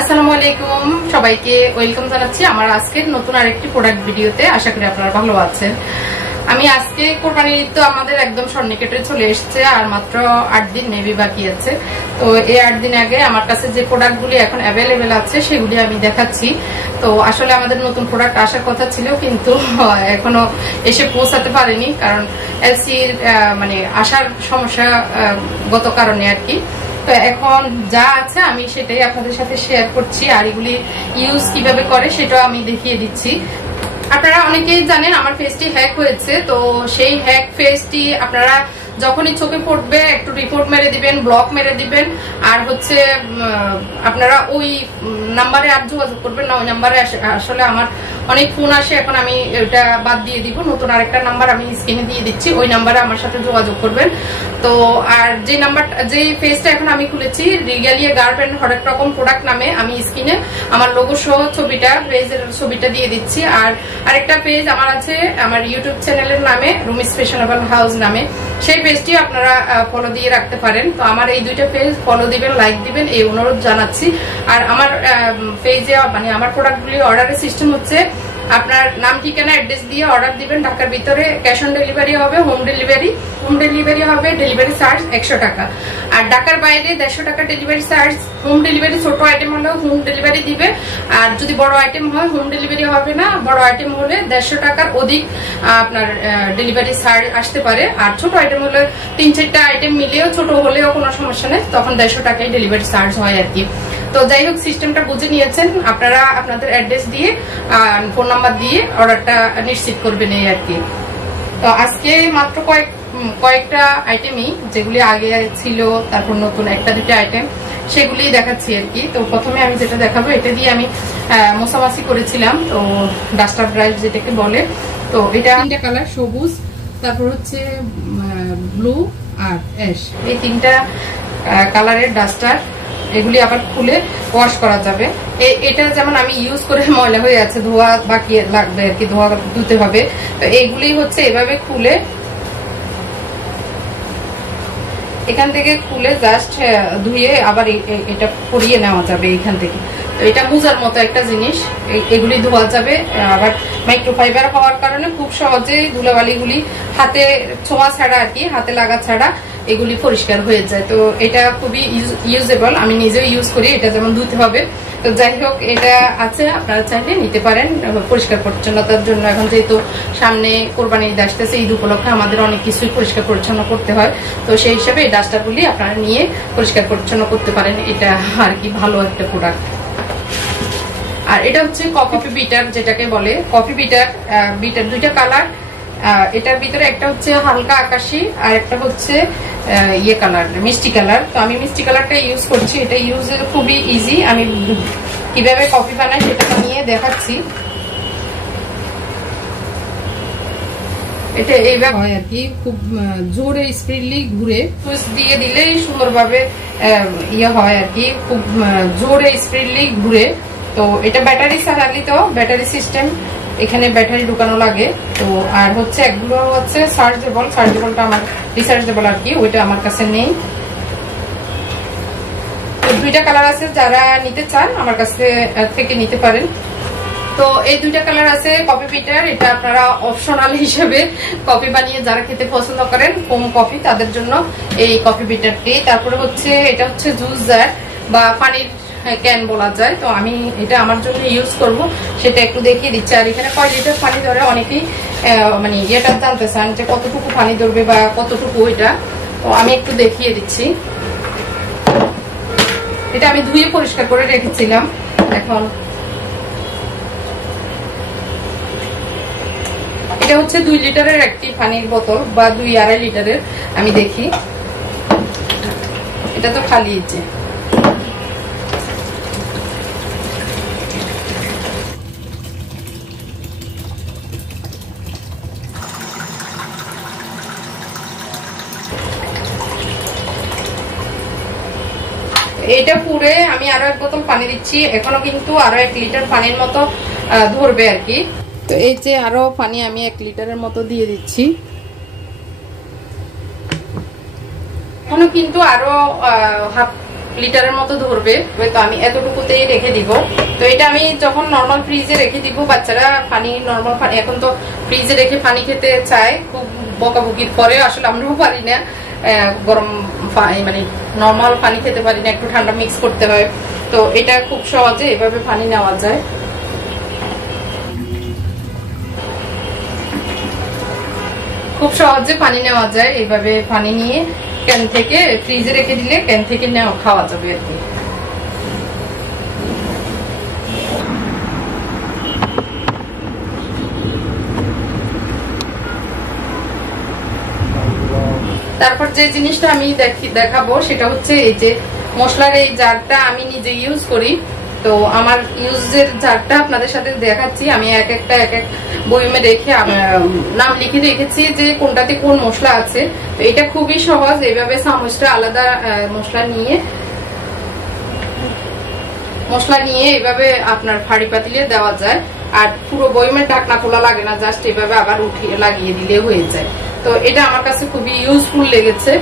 আসসালামু আলাইকুম, সবাইকে ওয়েলকাম জানাচ্ছি আমার আজকের নতুন আরেকটি প্রোডাক্ট ভিডিওতে। আশা করি আপনারা ভালো আছেন। আমি আজকে কোরবানির ঈদ তো আমাদের একদম সন্নিকটে চলে এসেছে, আর মাত্র 8 দিন মেবি বাকি আছে। তো এই 8 দিন আগে আমার কাছে যে প্রোডাক্টগুলি এখন অ্যাভেলেবেল আছে সেগুলি আমি দেখাচ্ছি। তো আসলে আমাদের নতুন প্রোডাক্ট আসার কথা ছিল, কিন্তু এখনো এসে পৌঁছাতে পারেনি, কারণ এলসির মানে আসার সমস্যা গত কারণে আর কি। তো এখন যা আছে আমি সেটাই আপনাদের সাথে শেয়ার করছি, আর এগুলি ইউজ কিভাবে করে সেটাও আমি দেখিয়ে দিচ্ছি। আপনারা অনেকেই জানেন আমার ফেসটি হ্যাক হয়েছে, তো সেই হ্যাক ফেসটি আপনারা যখনই চোখে পড়বে একটু রিপোর্ট মেরে দিবেন, ব্লক মেরে দিবেন, আর হচ্ছে আপনারা ওই নাম্বারে আর যোগাযোগ করবেন না। ওই নাম্বারে আসলে আমার অনেক ফোন আসে, এখন আমি ওটা বাদ দিয়ে দিব, নতুন আরেকটা নাম্বার আমি স্ক্রিনে দিয়ে দিচ্ছি, ওই নাম্বারে আমার সাথে যোগাযোগ করবেন। তো আর যে পেজটা এখন আমি খুলেছি রিগালিয়া গার্মেন্ট হরেক রকম প্রোডাক্ট নামে, আমি স্ক্রিনে আমার লোগো সহ ছবিটা, পেজের ছবিটা দিয়ে দিচ্ছি। আর আরেকটা পেজ আমার আছে আমার ইউটিউব চ্যানেলের নামে, রুমিস ফ্যাশনেবল হাউস নামে, সেই পেজটি আপনারা ফলো দিয়ে রাখতে পারেন। তো আমার এই দুইটা পেজ ফলো দিবেন, লাইক দিবেন, এই অনুরোধ জানাচ্ছি। আর আমার পেজে মানে আমার প্রোডাক্টগুলি অর্ডারের সিস্টেম হচ্ছে আপনার নাম ঠিকানা অ্যাড্রেস দিয়ে অর্ডার দিবেন। ঢাকার ভিতরে ক্যাশ অন ডেলিভারি হবে, হোম ডেলিভারি হবে, ডেলিভারি চার্জ 100 টাকা। আর ঢাকার বাইরে 150 টাকা ডেলিভারি চার্জ। হোম ডেলিভারি ছোট আইটেম হলে হোম ডেলিভারি দিবে, আর যদি বড় আইটেম হয় হোম ডেলিভারি হবে না। বড় আইটেম হলে 150 টাকার অধিক আপনার ডেলিভারি চার্জ আসতে পারে। আর ছোট আইটেম হলে 3-4টা আইটেম মিলেও ছোট হলেও কোনো সমস্যা নেই, তখন 150 টাকায় ডেলিভারি চার্জ হয় আর কি। তো যাই হোক, সিস্টেমটা বুঝে নিয়েছেন, আপনারা আপনাদের অ্যাড্রেস দিয়ে ফোন নাম্বার দিয়ে অর্ডারটা নিশ্চিত করবেন এই আর কি। তো আজকে মাত্র কয়েকটা আইটেমই, যেগুলি আগে ছিল তারপর নতুন 1-2টা আইটেম, সেগুলি দেখাচ্ছি আর কি। তো প্রথমে আমি যেটা দেখাবো, এটা দিয়ে আমি মোছামাছি করেছিলাম, তো ডাস্টার ব্রাশ যেটাকে বলে। তো এটা 3টা কালার, সবুজ, তারপর হচ্ছে ব্লু আর অ্যাশ, এই 3টা কালারের ডাস্টার। এগুলি আবার খুলে ওয়াশ করা যাবে। এটা যেমন আমি ইউজ করে ময়লা হয়ে আছে, ধোয়া বাকি লাগবে আর কি, ধুতে হবে। তো এইগুলি হচ্ছে এভাবে খুলে, এখান থেকে খুলে জাস্ট ধুয়ে আবার এটা পরিয়ে নেওয়া যাবে এখান থেকে। তো এটা মোজার মতো একটা জিনিস, এগুলি ধোয়া যাবে। আবার মাইক্রোফাইবার হওয়ার কারণে খুব সহজেই ধুলাবালিগুলি হাতে ছোঁয়া ছাড়া আর কি, হাতে লাগা ছাড়া এগুলি পরিষ্কার হয়ে যায়। তো এটা খুবই ইউজেবল, আমি নিজেও ইউজ করি। এটা যেমন ধুতে হবে, তো যাই হোক এটা আছে, আপনারা চাইলে নিতে পারেন পরিষ্কার পরিচ্ছন্নতার জন্য। এখন যেহেতু সামনে কোরবানি ঈদ আসতেছে, ঈদ উপলক্ষে আমাদের অনেক কিছুই পরিষ্কার পরিচ্ছন্ন করতে হয়, তো সেই হিসাবে এই ডাস্টারগুলি আপনারা নিয়ে পরিষ্কার পরিচ্ছন্ন করতে পারেন। এটা আর কি ভালো একটা প্রোডাক্ট। আর এটা হচ্ছে কফি বিটার, যেটাকে বলে কফি বিটার। 2টা কালার, এটার ভিতরে একটা হচ্ছে হালকা আকাশি আর একটা হচ্ছে ইয়ে কালার, মিষ্টি কালার। তো আমি মিষ্টি কালারটা ইউজ করছি, এটা ইউজের খুবই ইজি। আমি কিভাবে কফি বানাই সেটা নিয়ে দেখাচ্ছি। এটা এইভাবে হয় আর কি, খুব জোরে স্পিডলি ঘুরে, সুইচ দিয়ে দিলেই সুন্দরভাবে ইয়ে হয় আর কি, খুব জোরে স্পিডলি ঘুরে। তো এটা ব্যাটারি চালালি, তো ব্যাটারি সিস্টেম, এখানে ব্যাটারি ঢুকানো লাগে। তো আর হচ্ছে একগুলো হচ্ছে চার্জেবলটা আমার রিচার্জেবল আর কি, ওইটা আমার কাছে নেই। তো 2টা কালার আছে, যারা নিতে চান আমার কাছে থেকে নিতে পারেন। তো এই 2টা কালার আছে কফি বিটার, এটা আপনারা অপশনাল হিসেবে কফি বানিয়ে যারা খেতে পছন্দ করেন কম কফি, তাদের জন্য এই কফি বিটারটি। তারপরে হচ্ছে এটা হচ্ছে জুস জার বা পানির ক্যান বলা যায়। তো আমি এটা আমার জন্য ইউজ করব, সেটা একটু দেখিয়ে দিচ্ছি। আর এখানে কয় লিটার পানি ধরে অনেকেই মানে এটা জানতে চান যে কতটুকু পানি ধরবে বা কতটুকু, এটা তো আমি একটু দেখিয়ে দিচ্ছি। এটা আমি ধুয়ে পরিষ্কার করে রেখেছিলাম। এখন এটা হচ্ছে 2 লিটারের একটি পানির বোতল বা 2-2.5 লিটারের। আমি দেখি, এটা তো খালি। এটা পুরে আমি আরো 1 বোতল পানি দিচ্ছি, এখনো কিন্তু আরো 1 লিটার পানির মতো ধরবে আর কি। তো এই যে আরো পানি আমি 1 লিটারের মতো দিয়ে দিচ্ছি। এখনো কিন্তু আরো লিটারের মতো ধরবে। তো আমি এতটুকুতেই রেখে দিব। তো এটা আমি যখন নর্মাল ফ্রিজে রেখে দিব, বাচ্চারা পানি নর্মাল পানি এখন তো ফ্রিজে রেখে পানি খেতে চায়, খুব বকাবকির করে, আসলে আমরাও পারি না গরম মানে নর্মাল পানি খেতে পারি না, একটু ঠান্ডা মিক্স করতে হয়। তো এটা খুব সহজে এভাবে পানি নেওয়া যায়। খুব সহজে পানি নেওয়া যায়, এইভাবে পানি নিয়ে ক্যান থেকে ফ্রিজে রেখে দিলে ক্যান থেকে খাওয়া যাবে আর কি। তারপর যে জিনিসটা আমি দেখাবো সেটা হচ্ছে এই যে মশলার এই জারটা আমি নিজে ইউজ করি। তো আমার ইউজের জারটা আপনাদের সাথে দেখাচ্ছি। আমি এক এক বয়মে রেখে নাম লিখে রেখেছি যে কোনটাতে কোন মশলা আছে। তো এটা খুবই সহজ, এইভাবে চামচটা আলাদা মশলা নিয়ে এইভাবে আপনার ফাড়ি পাতিলে দেওয়া যায়। আর পুরো বয়মের ঢাকনা খোলা লাগে না, জাস্ট এইভাবে আবার উঠিয়ে লাগিয়ে দিলে হয়ে যায়। তো এটা আমার কাছে খুবই ইউজফুল লেগেছে।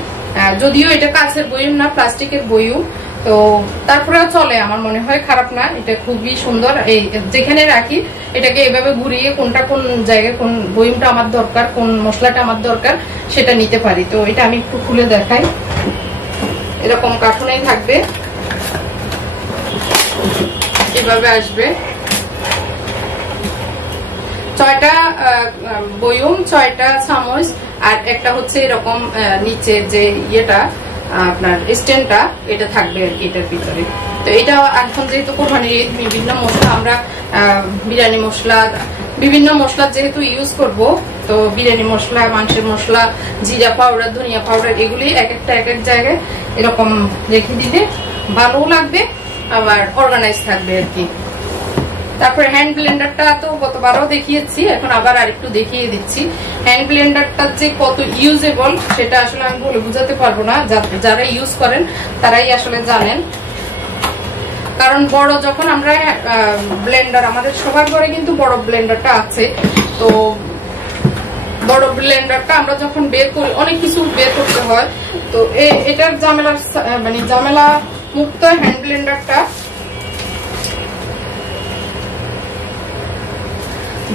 যদিও এটা কাঁচের বয়ম না, প্লাস্টিকের বয়ম, তো তারপরেও চলে, আমার মনে হয় খারাপ না। এটা খুবই সুন্দর। এই যেখানে রাখি এটাকে এভাবে ঘুরিয়ে কোনটা কোন জায়গায় কোন বয়মটা আমার দরকার, কোন মশলাটা আমার দরকার সেটা নিতে পারি। তো এটা আমি একটু খুলে দেখাই। এরকম কার্টুনেই থাকবে, এভাবে আসবে 6টা বয়ম, 6টা চামচ, আর একটা হচ্ছে এরকম নিচে যে ইয়েটা আপনার স্ট্যান্ডটা, এটা থাকবে আর কি এটার ভিতরে। তো এটা এখন যেহেতু কোরবানির ঈদ, বিভিন্ন মশলা আমরা বিরিয়ানি মশলা, বিভিন্ন মশলা যেহেতু ইউজ করব, তো বিরিয়ানি মশলা, মাংসের মশলা, জিরা পাউডার, ধনিয়া পাউডার, এগুলি এক এক জায়গায় এরকম রেখে দিলে ভালোও লাগবে, আবার অর্গানাইজ থাকবে আর কি। তারপরে হ্যান্ড ব্লেন্ডারটা তো গতবারও দেখিয়েছি, এখন আবার আরেকটু দেখিয়ে দিচ্ছি। হ্যান্ড ব্লেন্ডারটা যে কত ইউজেবল সেটা আসলে আমি বলে বুঝাতে পারবো না, যারা ইউজ করেন তারাই আসলে জানেন। কারণ বড় যখন আমরা ব্লেন্ডার, আমাদের সবার ঘরে কিন্তু বড় ব্লেন্ডারটা আছে, তো বড় ব্লেন্ডারটা আমরা যখন বের করি অনেক কিছু বের করতে হয়। তো এটার ঝামেলা মুক্ত হ্যান্ড ব্লেন্ডারটা,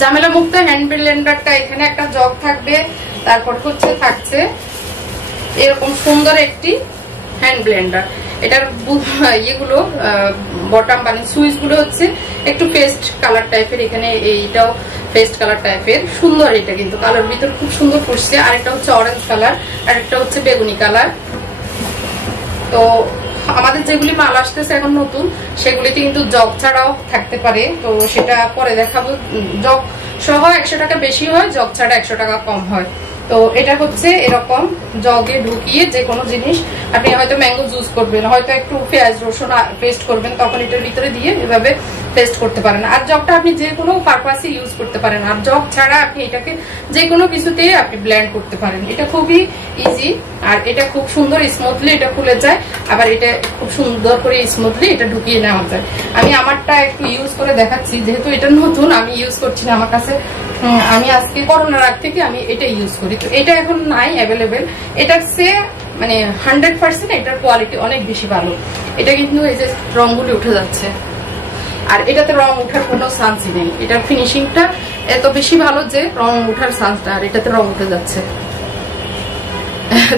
ঝামেলা মুক্ত হ্যান্ড ব্লেন্ডারটা, এখানে একটা জগ থাকবে, তারপর থাকছে এরকম সুন্দর একটি হ্যান্ড ব্লেন্ডার। এটার ইয়েগুলো বটম মানে সুইচ গুলো হচ্ছে একটু পেস্ট কালার টাইপের, এখানে এইটাও পেস্ট কালার টাইপের, সুন্দর। এটা কিন্তু কালার ভিতর খুব সুন্দর করছে। আরেকটা হচ্ছে অরেঞ্জ কালার, আরেকটা হচ্ছে বেগুনি কালার। তো আমাদের যেগুলি মাল আসতেছে এখন নতুন, সেগুলিতে কিন্তু জগ ছাড়াও থাকতে পারে, তো সেটা পরে দেখাবো। জগ সহ 100 টাকা বেশি হয়, জগ ছাড়া 100 টাকা কম হয়। তো এটা হচ্ছে এরকম জগে ঢুকিয়ে যে কোনো জিনিস, আপনি হয়তো ম্যাঙ্গো জুস করবেন, হয়তো একটু পেঁয়াজ রসুন পেস্ট করবেন, তখন এটার ভিতরে দিয়ে এভাবে পেস্ট করতে পারেন। আর জগটা আপনি যে কোনো পারপাসে ইউজ করতে পারেন, আর জগ ছাড়া আপনি এটাকে যে কোনো কিছুতেই আপনি ব্লেন্ড করতে পারেন। এটা খুবই ইজি, আর এটা খুব সুন্দর স্মুথলি এটা খুলে যায়, আবার এটা খুব সুন্দর করে স্মুথলি এটা ঢুকিয়ে নেওয়া যায়। আমি আমারটা একটু ইউজ করে দেখাচ্ছি, যেহেতু এটা নতুন, আমি ইউজ করছি না আমার কাছে। আমি আজকে করোনার আগ থেকে আমি এটা ইউজ করি, তো এটা এখন নাই অ্যাভেলেবেল। এটার চেয়ে মানে 100% এটার কোয়ালিটি অনেক বেশি ভালো। এটা কিন্তু এই যে রংগুলি উঠে যাচ্ছে, আর এটাতে রং উঠার কোনো চান্সই নেই। এটার ফিনিশিংটা এত বেশি ভালো যে রং উঠার চান্সটা, আর এটাতে রং উঠে যাচ্ছে।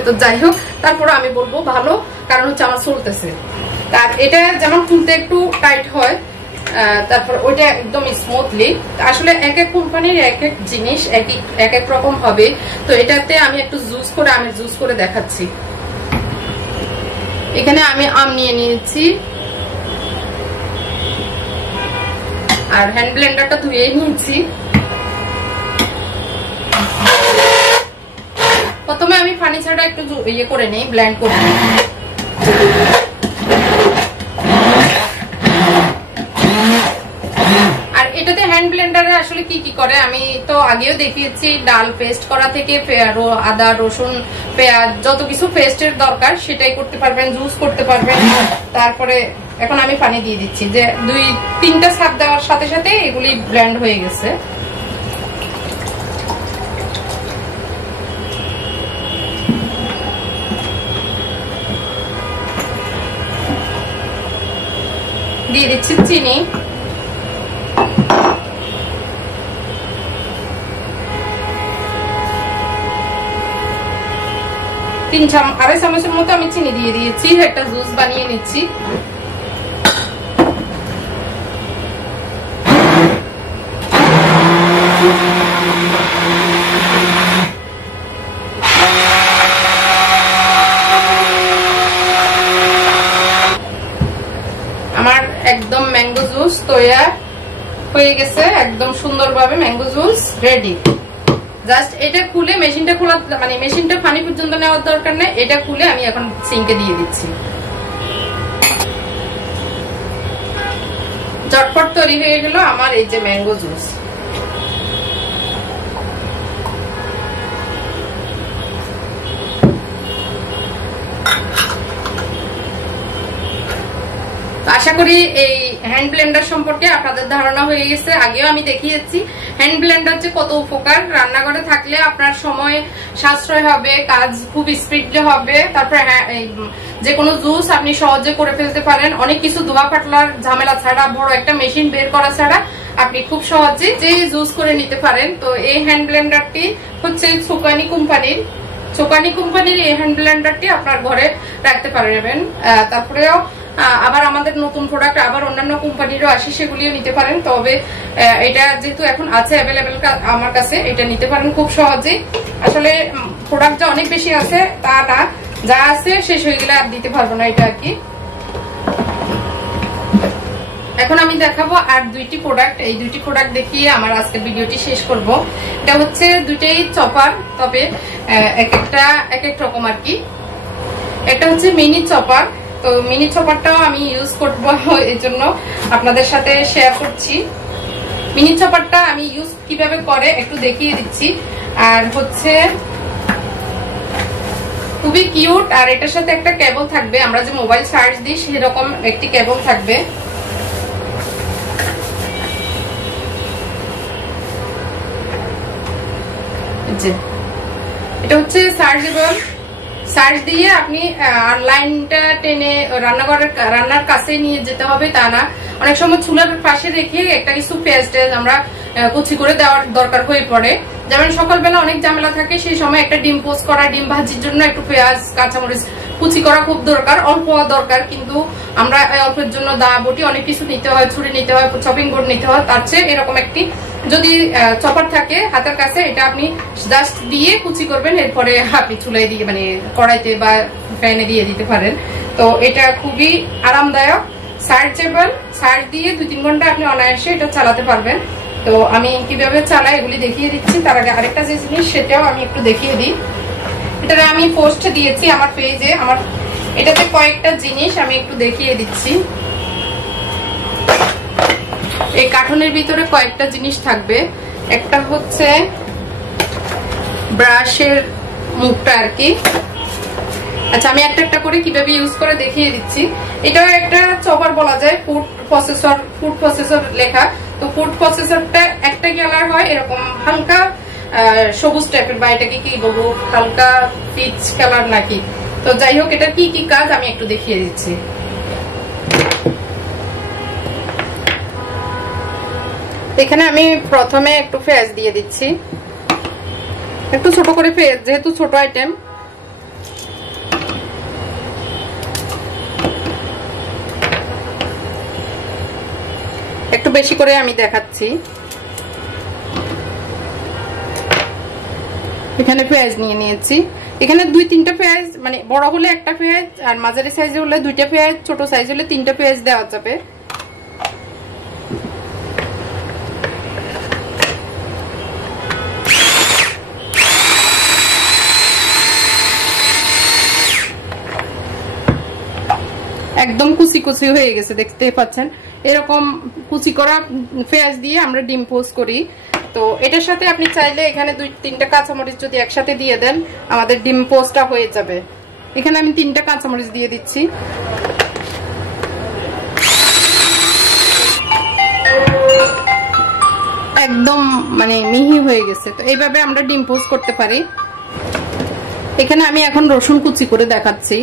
তো যাই হোক, তারপরে আমি বলবো ভালো, কারণ হচ্ছে আমার চলতেছে। আর এটা যেমন খুলতে একটু টাইট হয়, তারপর ওইটা একদম স্মুথলি। আসলে এক এক কোম্পানির এক এক জিনিস এক এক রকম হবে। তো এটাতে আমি একটু আমের জুস করে দেখাচ্ছি। এখানে আমি আম নিয়ে নিয়েছি, আর হ্যান্ড ব্লেন্ডারটা ধুয়ে নিয়েছি। প্রথমে আমি পানি ছাড়া একটু ইয়ে করে নিই, ব্লেন্ড করে নিই। এটাতে হ্যান্ড ব্লেন্ডারে আসলে কি কি করে আমি তো আগেও দেখিয়েছি। ডাল পেস্ট করা থেকে আদা রসুন পেঁয়াজ যত কিছু পেস্টের দরকার সেটাই করতে পারবেন, জুস করতে পারবেন। তারপরে এখন আমি পানি দিয়ে দিচ্ছি, যে 2-3টা ছাপ দেওয়ার সাথে সাথে এগুলি ব্লেন্ড হয়ে গেছে। দিয়ে দিচ্ছি চিনি, আড়াই চামচের মতো আমি চিনি দিয়ে দিয়েছি। একটা জুস বানিয়ে নিচ্ছি। আমার একদম ম্যাঙ্গো জুস তৈরি হয়ে গেছে, একদম সুন্দরভাবে ম্যাঙ্গো জুস রেডি। জাস্ট এটা খুলে মেশিনটা খোলা, মানে মেশিনটা পানি পর্যন্ত নেওয়ার দরকার নেই। এটা খুলে আমি এখন সিঙ্কে দিয়ে দিচ্ছি। ঝটপট তৈরি হয়ে গেল আমার এই যে ম্যাঙ্গো জুস। আশা করি এই হ্যান্ড ব্লেন্ডার সম্পর্কে আপনাদের ধারণা হয়ে গেছে। আগেও আমি দেখিয়েছি হ্যান্ড ব্লেন্ডার যে কত উপকার। রান্নাঘরে থাকলে আপনার সময় সাশ্রয় হবে, কাজ খুব স্পিডলি হবে। তারপরে যে কোনো জুস আপনি সহজে করে ফেলতে পারেন। অনেক কিছু ধোয়া ফাটলার ঝামেলা ছাড়া, বড় একটা মেশিন বের করা ছাড়া আপনি খুব সহজে যে জুস করে নিতে পারেন। তো এই হ্যান্ড ব্লেন্ডারটি হচ্ছে চোকানি কোম্পানির এই হ্যান্ড ব্লেন্ডারটি আপনার ঘরে রাখতে পারবেন। তারপরেও আবার আমাদের নতুন প্রোডাক্ট আবার অন্যান্য কোম্পানিরও আসে, সেগুলিও নিতে পারেন। তবে এটা যেহেতু এখন আছে অ্যাভেলেবেল আমার কাছে, এটা নিতে পারেন খুব সহজেই। আসলে প্রোডাক্ট যে অনেক বেশি আছে তা না, যা আছে শেষ হয়ে গেলে আর দিতে পারবো না, এটা আর কি। এখন আমি দেখাবো আর দুইটি প্রোডাক্ট। এই দুইটি প্রোডাক্ট দেখিয়ে আমার আজকের ভিডিওটি শেষ করব। এটা হচ্ছে দুইটাই চপার, তবে এক এক রকম আর কি। এটা হচ্ছে মিনি চপার। তো মিনি চপারটাও আমি ইউজ করব, এই জন্য আপনাদের সাথে শেয়ার করছি। মিনি চপারটা আমি ইউজ কিভাবে করে একটু দেখিয়ে দিচ্ছি। আর হচ্ছে খুবই কিউট, আর এটার সাথে একটা কেবল থাকবে। আমরা যে মোবাইল চার্জ দিই সেরকম একটি কেবল থাকবে। এটা হচ্ছে চার্জেবল। চার্জ দিয়ে আপনি লাইনটা টেনে রান্নার কাছে নিয়ে যেতে হবে তা না। অনেক সময় চুলার পাশে রেখে একটা কিছু পেঁয়াজ আমরা কুচি করে দেওয়ার দরকার হয়ে পড়ে। যেমন সকালবেলা অনেক ঝামেলা থাকে, সেই সময় একটা ডিম পোস্ট করা, ডিম ভাজির জন্য একটু পেঁয়াজ কাঁচামরিচ কুচি করা খুব দরকার, অল্প দরকার। কিন্তু আমরা অল্পের জন্য দা বটি অনেক কিছু নিতে হয়, ছুরি নিতে হয়, চপিং বোর্ড নিতে হয়। তার চেয়ে এরকম একটি যদি চপার থাকে হাতের কাছে, এটা আপনি জাস্ট দিয়ে কুচি করবেন, এরপরে আপনি চুলায় দিয়ে মানে কড়াইতে বা প্যানে দিয়ে দিতে পারেন। তো এটা খুবই আরামদায়ক, চার্জেবল। চার্জ দিয়ে 2-3 ঘন্টা আপনি অনায়াসে এটা চালাতে পারবেন। তো আমি কিভাবে চালাই এগুলি দেখিয়ে দিচ্ছি। তার আগে আরেকটা যে জিনিস সেটাও আমি একটু দেখিয়ে দিই। এটা আমি পোস্ট দিয়েছি আমার পেজে। আমার এটাতে কয়েকটা জিনিস আমি একটু দেখিয়ে দিচ্ছি। এই কার্টুনের ভিতরে কয়েকটা জিনিস থাকবে। একটা হচ্ছে ব্রাশের মুখটা আর কি। আচ্ছা, আমি একটা করে কিভাবে ইউজ করে দেখিয়ে দিচ্ছি। এটাও একটা চপার বলা যায়, ফুড প্রসেসর লেখা। তো ফুড প্রসেসরটা একটা কালার হয় এরকম হালকা সবুজ টাইপের, বা এটাকে কি বলবো হালকা পিচ কালার নাকি। তো যাই হোক, এটা কি কি কাজ আমি একটু দেখিয়ে দিচ্ছি। এখানে আমি প্রথমে একটু পেঁয়াজ দিয়ে দিচ্ছি, একটু ছোট করে পেঁয়াজ, যেহেতু ছোট আইটেম। একটু বেশি করে আমি দেখাচ্ছি। এখানে পেঁয়াজ নিয়ে নিয়েছি। এখানে 2-3টা পেঁয়াজ, মানে বড় হলে একটা পেঁয়াজ, আর মাঝারি সাইজে হলে 2টা পেঁয়াজ, ছোট সাইজ হলে 3টা পেঁয়াজ দেওয়া যাবে। একদম কুচি কুচি হয়ে গেছে, দেখতে পাচ্ছেন। এরকম কুচি করা পেঁয়াজ দিয়ে আমরা ডিম পোস্ট করি। তো এটার সাথে আপনি চাইলে এখানে 2-3টা কাঁচামরিচ যদি একসাথে দিয়ে দেন, আমাদের ডিম পোস্টটা হয়ে যাবে। এখানে আমি 3টা কাঁচামরিচ দিয়ে দিচ্ছি। একদম মানে মিহি হয়ে গেছে। তো এইভাবে আমরা ডিম পোস্ট করতে পারি। এখানে আমি এখন রসুন কুচি করে দেখাচ্ছি।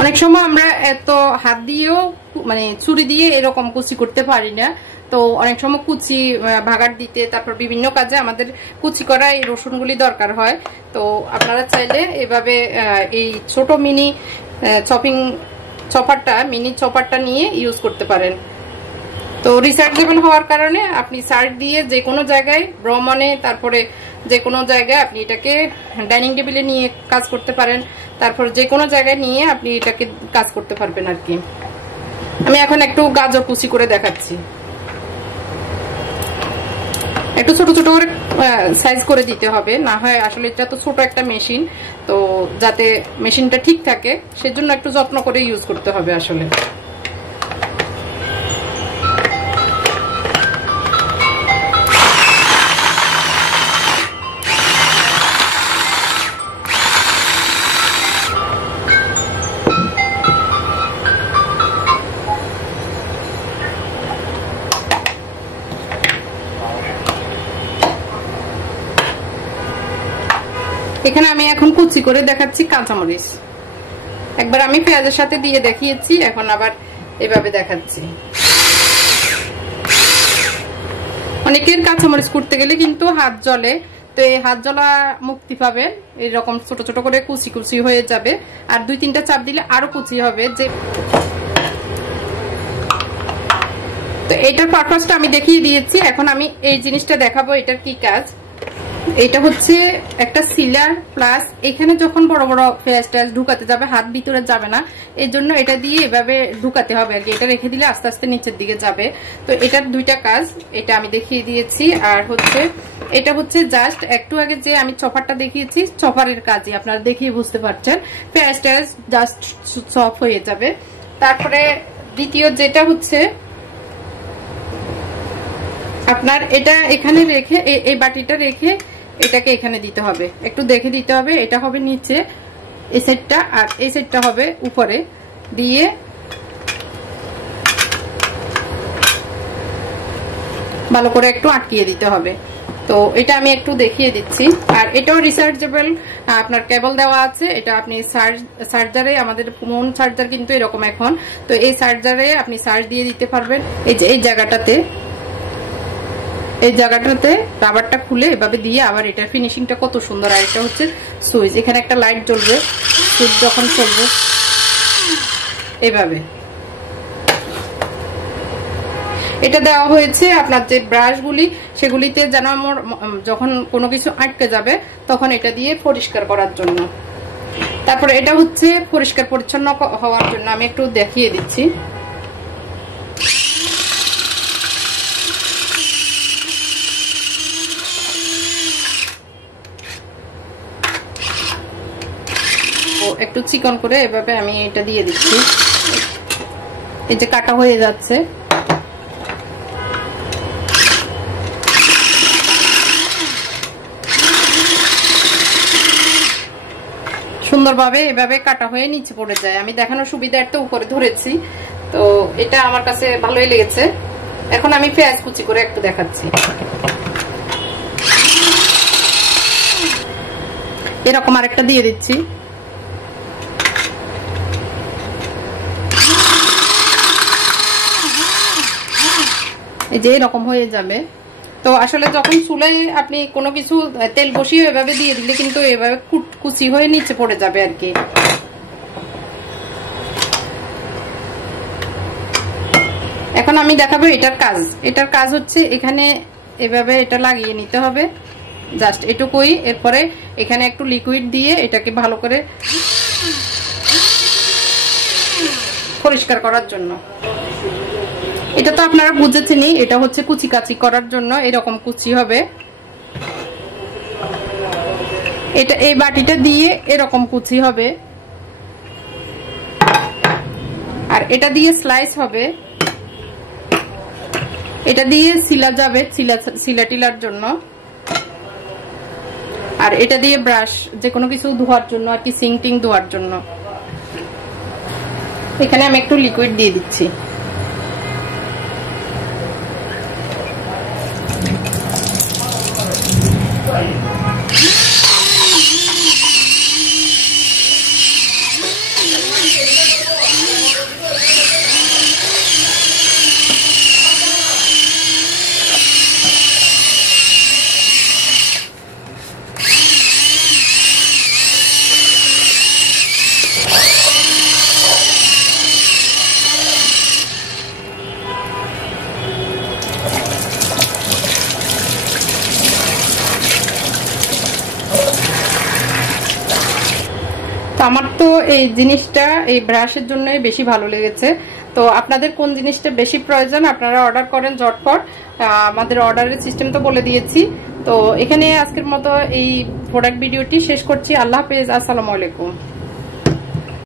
অনেক সময় আমরা এত হাত দিয়েও মানে ছুরি দিয়ে এরকম কুচি করতে পারি না, তো অনেক সময় কুচি ভাগার দিতে তারপর বিভিন্ন কাজে আমাদের কুচি করা এই রসুনগুলি দরকার হয়। তো আপনারা চাইলে এভাবে এই ছোট মিনি মিনি চপারটা নিয়ে ইউজ করতে পারেন। তো রিচার্জেবল হওয়ার কারণে আপনি সার্চ দিয়ে যে কোনো জায়গায় ভ্রমণে তারপরে যে কোনো জায়গায় আপনি এটাকে ডাইনিং টেবিলে নিয়ে কাজ করতে পারেন, তারপর যে কোনো জায়গায় নিয়ে আপনি এটাকে কাজ করতে পারবেন আর কি। আমি এখন একটু গাজর কুচি করে দেখাচ্ছি। একটু ছোট ছোট করে সাইজ করে দিতে হবে, না হয় আসলে এটা তো ছোট একটা মেশিন, তো যাতে মেশিনটা ঠিক থাকে সেজন্য একটু যত্ন করে ইউজ করতে হবে আসলে। এখানে আমি এখন কুচি করে দেখাচ্ছি কাঁচামরিচ। একবার আমি পেঁয়াজের সাথে দিয়ে দেখিয়েছি, এখন আবার এভাবে দেখাচ্ছি। অনেকের কাঁচামরিচ কুটতে গেলে কিন্তু হাত জ্বলে, তো এই হাত জ্বলা মুক্তি পাবে। এইরকম ছোট ছোট করে কুচি কুচি হয়ে যাবে, আর 2-3টা চাপ দিলে আরো কুচি হবে। যে তো এটার পারপাসটা আমি দেখিয়ে দিয়েছি, এখন আমি এই জিনিসটা দেখাবো এটার কি কাজ। এটা হচ্ছে একটা সিলার প্লাস, এখানে যখন বড় বড় পেঁয়াজ টেয়াজ ঢুকাতে যাবে হাত ভিতরে যাবে না, এই জন্য এটা দিয়ে এভাবে ঢুকাতে হবে আর কি। এটা রেখে দিলে আস্তে আস্তে নিচের দিকে যাবে। তো এটার 2টা কাজ, এটা আমি দেখিয়ে দিয়েছি। আর হচ্ছে এটা হচ্ছে জাস্ট একটু আগে যে আমি চপারটা দেখিয়েছি, চপারের কাজই আপনারা দেখিয়ে বুঝতে পারছেন। পেঁয়াজ টেয়াজ জাস্ট চপ হয়ে যাবে। তারপরে দ্বিতীয় যেটা হচ্ছে আপনার এটা এখানে রেখে এই বাটিটা রেখে এটাকে এখানে দিতে হবে, একটু দেখে দিতে হবে। এটা হবে নিচে এই সাইডটা, আর এই সাইডটা হবে উপরে, দিয়ে ভালো করে একটু আটকিয়ে দিতে হবে। তো এটা আমি একটু দেখিয়ে দিচ্ছি। আর এটাও রিচার্জেবল, আপনার কেবল দেওয়া আছে। এটা আপনি চার্জারে, আমাদের ফোন চার্জার কিন্তু এরকম এখন, তো এই চার্জারে আপনি চার্জ দিয়ে দিতে পারবেন। এই যে এই জায়গাটাতে রাবারটা খুলে এভাবে দিয়ে আবার এটার ফিনিশিংটা কত সুন্দর। আর এটা হচ্ছে সুইচ, এখানে একটা লাইট জ্বলবে, সুইচ যখন চলবে এভাবে। এটা দেওয়া হয়েছে আপনার যে ব্রাশগুলি সেগুলিতে যেন আমার যখন কোনো কিছু আটকে যাবে তখন এটা দিয়ে পরিষ্কার করার জন্য। তারপরে এটা হচ্ছে পরিষ্কার পরিচ্ছন্ন হওয়ার জন্য, আমি একটু দেখিয়ে দিচ্ছি। একটু চিকন করে এভাবে আমি এটা দিয়ে দিচ্ছি। এই যে কাটা হয়ে যাচ্ছে, সুন্দরভাবে এভাবে কাটা হয়ে নিচে পড়ে যায়। আমি দেখানোর সুবিধার্থে উপরে ধরেছি, তো এটা আমার কাছে ভালোই লেগেছে। এখন আমি পেঁয়াজ কুচি করে একটু দেখাচ্ছি। এরকম আরেকটা দিয়ে দিচ্ছি। এই যে এরকম হয়ে যাবে। তো আসলে যখন চুলায় আপনি কোনো কিছু তেল বসিয়ে এভাবে দিয়ে দিলে কিন্তু এভাবে কুচি হয়ে নিচে পড়ে যাবে আর কি। এখন আমি দেখাবো এটার কাজ। এটার কাজ হচ্ছে এখানে এভাবে এটা লাগিয়ে নিতে হবে, জাস্ট এটুকুই। এরপরে এখানে একটু লিকুইড দিয়ে এটাকে ভালো করে পরিষ্কার করার জন্য। এটা তো আপনারা বুঝেছেনই, এটা হচ্ছে কুচি কাচি করার জন্য, এরকম কুচি হবে। এটা এই বাটিটা দিয়ে এরকম কুচি হবে, আর এটা দিয়ে স্লাইস হবে। এটা দিয়ে সিলা যাবে, সিলা টিলার জন্য। আর এটা দিয়ে ব্রাশ, যে কোনো কিছু ধোয়ার জন্য আর কি, সিঙ্কিং ধোয়ার জন্য। এখানে আমি একটু লিকুইড দিয়ে দিচ্ছি। আমার তো এই জিনিসটা এই ব্রাশের জন্যই বেশি ভালো লেগেছে। তো আপনাদের কোন জিনিসটা বেশি প্রয়োজন আপনারা অর্ডার করেন ঝটপট। আমাদের অর্ডারের সিস্টেম তো বলে দিয়েছি। তো এখানে আজকের মতো এই প্রোডাক্ট ভিডিওটি শেষ করছি। আল্লাহ হাফেজ, আসসালামু আলাইকুম।